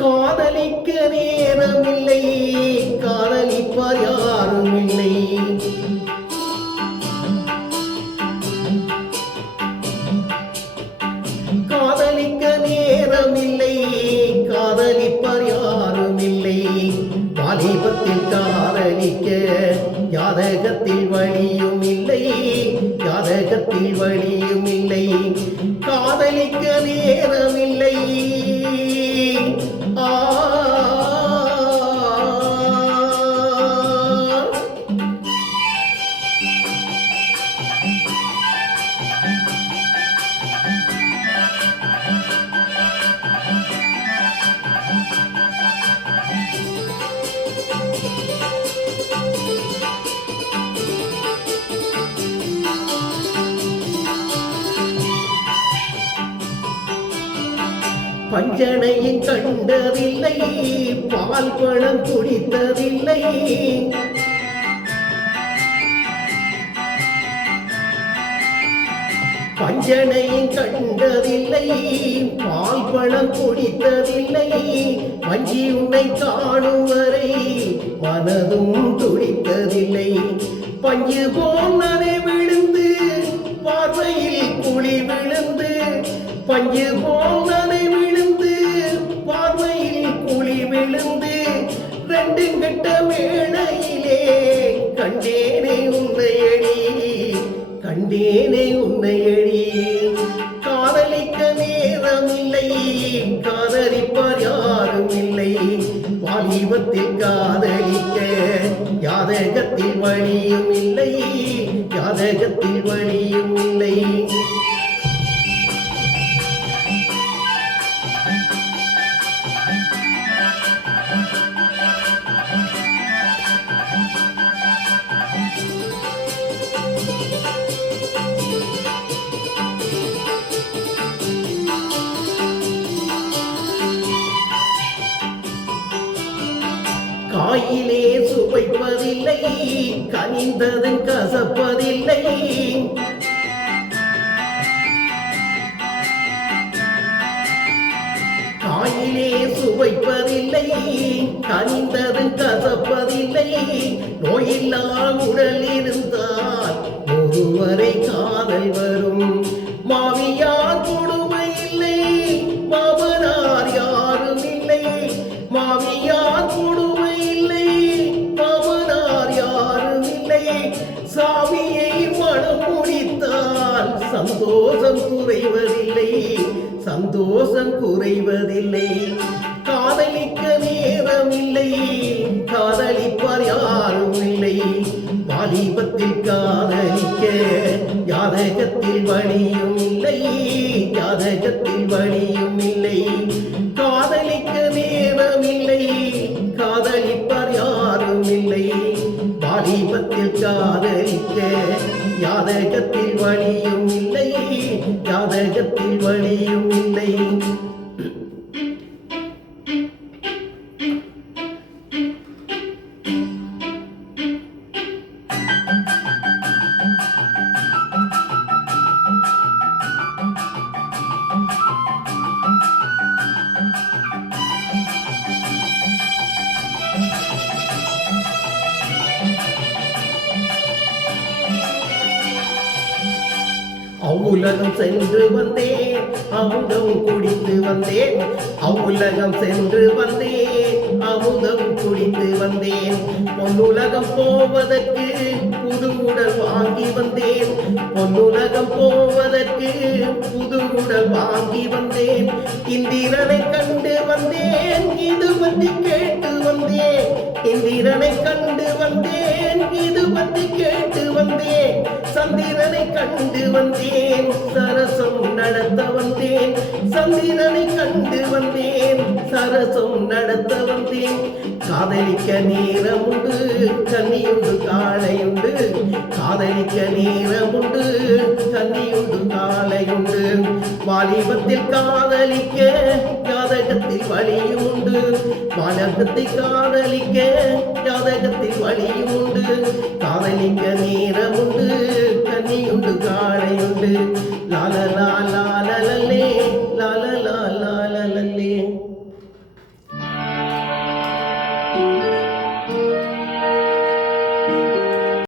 காதலிக்க நேரமில்லை, காதலிப்பார் யாரும் இல்லை. காதலிக்க நேரமில்லை, காதலிப்பார் யாரும் இல்லை. வாலிபத்தில் காதலிக்க யாதகத்தில் வழியும் இல்லை, யாதகத்தில் வழியும் இல்லை. காதலிக்க நேரமில்லை. பஞ்சனையும் கண்டதில்லை, பால் பழம் குடித்ததில்லை. பஞ்சனையும் கண்டதில்லை, பால் பழம் குடித்ததில்லை. வஞ்சி உன்னை காணும் வரை மனதும் துடித்ததில்லை. பஞ்சு போனதை விழுந்து பார்வையில் குழி விழுந்து, பஞ்சு போனதை விழுந்து பார்வையில் குழி விழுந்து, ரெண்டு கெட்ட வேளையிலே கண்டேனே உன்னையடி, கண்டேனே உன்னையடி. காதலிக்க நேரமில்லை, காதலிப்பார் யாரும் இல்லை. வாலிபத்தில் காதலிக்க யாதகத்தில் வழியும் இல்லை, யாதகத்தில் வழியும் இல்லை. காயிலே சுவைப்பதில்லை, கனிந்ததும் கசப்பதில்லை. காயிலே சுவைப்பதில்லை, கனிந்ததும் கசப்பதில்லை. நோயில்லா உடல் இருந்தால் ஒருவரை காதல் வரும். மாமியார் கொடுமை இல்லை, மாமனார் யாரும் இல்லை. மாமியார் கொடுமை இல்லை, மாமனார் யாரும் இல்லை. சாமியை மனம் முடித்தால் சந்தோஷம் குறைவதில்லை, சந்தோஷம் குறைவதில்லை. காதலிக்க நேரமில்லை, காதலிப்பார் யாரும் இல்லை. வாலிபத்தில் காதலிக்க யாதகத்தில் வழியும் இல்லை, யாதகத்தில் வழியும் இல்லை. காதலிக்க நேரமில்லை, காதலிப்பார் யாரும் இல்லை. வாலிபத்தில் காதலிக்க யாதகத்தில் வழியும் இல்லை, யாதகத்தில் வழியும் இல்லை. அவ்வுலகம் சென்று வந்தேன், அமுதம் குடித்து வந்தேன். அவ்வுலகம் சென்று வந்தேன், அமுதம் குடித்து வந்தேன். பொன்னுலகம் போவதற்கு புது உடல் வாங்கி வந்தேன். பொன்னுலகம் போவதற்கு புது உடல் வாங்கி வந்தேன். இந்திரனை கண்டு வந்தேன், இது பற்றி கேட்டு வந்தேன். இந்திரனை கண்டு வந்தேன், இது பற்றி கேட்டு வந்தேன். சந்திரனை கண்டு வந்தேன், சரசம் நடத்த வந்தேன். சந்திரனை கண்டு வந்தேன், சரசம் நடத்த வந்தேன். காதலிக்க நேரமுண்டு, கன்னியுண்டு காளையுண்டு. காதலிக்க நேரமுண்டு, கன்னியுண்டு காளையுண்டு. வாலிபத்தில் காதலிக்க ஜாதகத்தில் வழியும் உண்டு. வாலிபத்தை காதலிக்க ஜாதகத்தில் வழியும் உண்டு. காதலிக்க நேரமுண்டு, கன்னியுண்டு காளையுண்டு. லாலலா லாலலே லாலலா லாலல. வந்தேன்